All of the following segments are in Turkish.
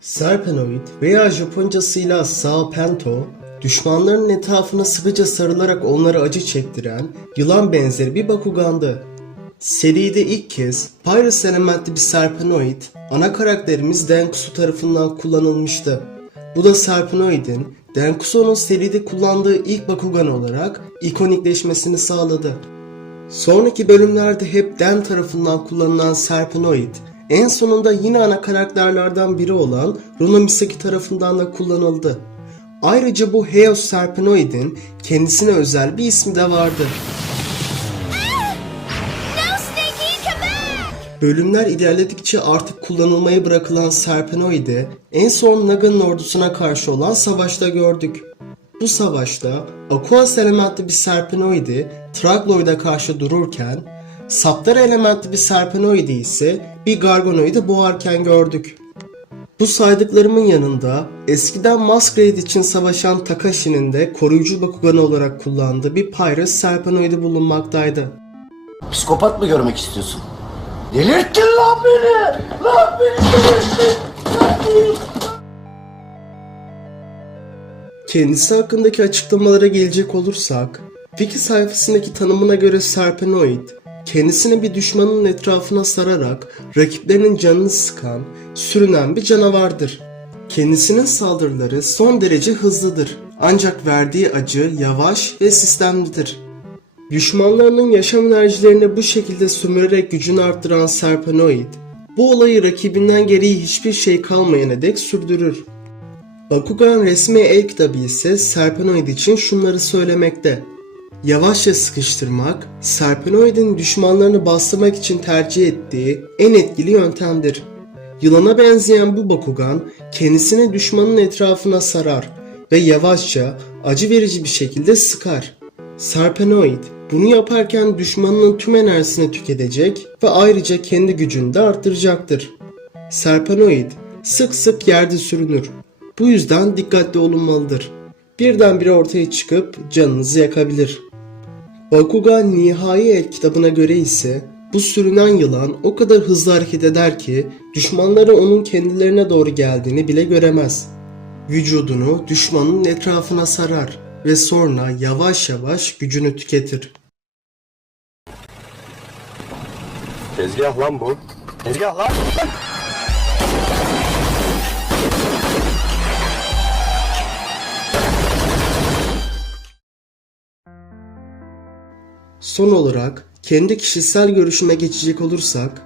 Serpenoid veya Japoncasıyla Sao Pento, düşmanlarının etrafına sıkıca sarılarak onlara acı çektiren yılan benzeri bir Bakugandı. Seride ilk kez Pyrus elementli bir Serpenoid ana karakterimiz Denkusu tarafından kullanılmıştı. Bu da Serpenoid'in Denkuso'nun seride kullandığı ilk Bakugan olarak ikonikleşmesini sağladı. Sonraki bölümlerde hep Den tarafından kullanılan Serpenoid, en sonunda yine ana karakterlerden biri olan Runa Misaki tarafından da kullanıldı. Ayrıca bu Heos Serpenoid'in kendisine özel bir ismi de vardı. Bölümler ilerledikçe artık kullanılmaya bırakılan Serpenoid'i en son Naga'nın ordusuna karşı olan savaşta gördük. Bu savaşta Aquas elementli bir Serpenoid'i Tragloid'a karşı dururken Saptara elementli bir Serpenoid'i ise bir Gargonoid'i boğarken gördük. Bu saydıklarımın yanında eskiden Masquerade için savaşan Takashi'nin de koruyucu Bakugan olarak kullandığı bir Pyrus Serpenoid'i bulunmaktaydı. Psikopat mı görmek istiyorsun? Delirttin lan beni! Lan beni delirttin! Lan beni! Kendisi hakkındaki açıklamalara gelecek olursak, Wiki sayfasındaki tanımına göre Serpenoid, kendisini bir düşmanın etrafına sararak rakiplerinin canını sıkan, sürünen bir canavardır. Kendisinin saldırıları son derece hızlıdır. Ancak verdiği acı yavaş ve sistemlidir. Düşmanlarının yaşam enerjilerini bu şekilde sömürerek gücünü arttıran Serpenoid, bu olayı rakibinden geriye hiçbir şey kalmayana dek sürdürür. Bakugan resmi el kitabı ise Serpenoid için şunları söylemekte. Yavaşça sıkıştırmak, Serpenoid'in düşmanlarını bastırmak için tercih ettiği en etkili yöntemdir. Yılana benzeyen bu Bakugan kendisini düşmanın etrafına sarar ve yavaşça acı verici bir şekilde sıkar. Serpenoid bunu yaparken düşmanının tüm enerjisini tüketecek ve ayrıca kendi gücünü de arttıracaktır. Serpenoid sık sık yerde sürünür. Bu yüzden dikkatli olunmalıdır. Birdenbire ortaya çıkıp canınızı yakabilir. Bakugan Nihai kitabına göre ise bu sürünen yılan o kadar hızlı hareket eder ki düşmanları onun kendilerine doğru geldiğini bile göremez. Vücudunu düşmanın etrafına sarar ve sonra yavaş yavaş gücünü tüketir. Tezgah lan bu. Tezgah lan. Son olarak kendi kişisel görüşüme geçecek olursak,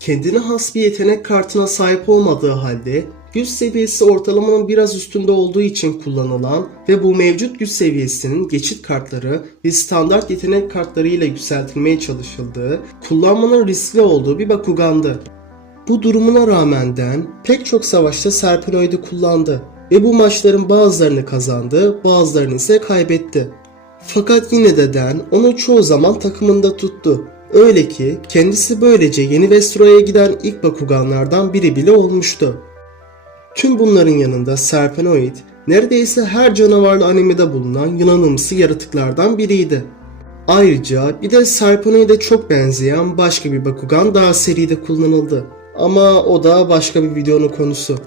kendine has bir yetenek kartına sahip olmadığı halde güç seviyesi ortalamanın biraz üstünde olduğu için kullanılan ve bu mevcut güç seviyesinin geçit kartları ve standart yetenek kartları ile yükseltilmeye çalışıldığı, kullanmanın riskli olduğu bir Bakugandı. Bu durumuna rağmen Den pek çok savaşta Serpenoid'i kullandı ve bu maçların bazılarını kazandı, bazılarını ise kaybetti. Fakat yine de Den onu çoğu zaman takımında tuttu. Öyle ki kendisi böylece Yeni Vestro'ya giden ilk Bakuganlardan biri bile olmuştu. Tüm bunların yanında Serpenoid neredeyse her canavarlı animede bulunan yılanımsı yaratıklardan biriydi. Ayrıca bir de Serpenoid'e çok benzeyen başka bir Bakugan daha seride kullanıldı. Ama o da başka bir videonun konusu.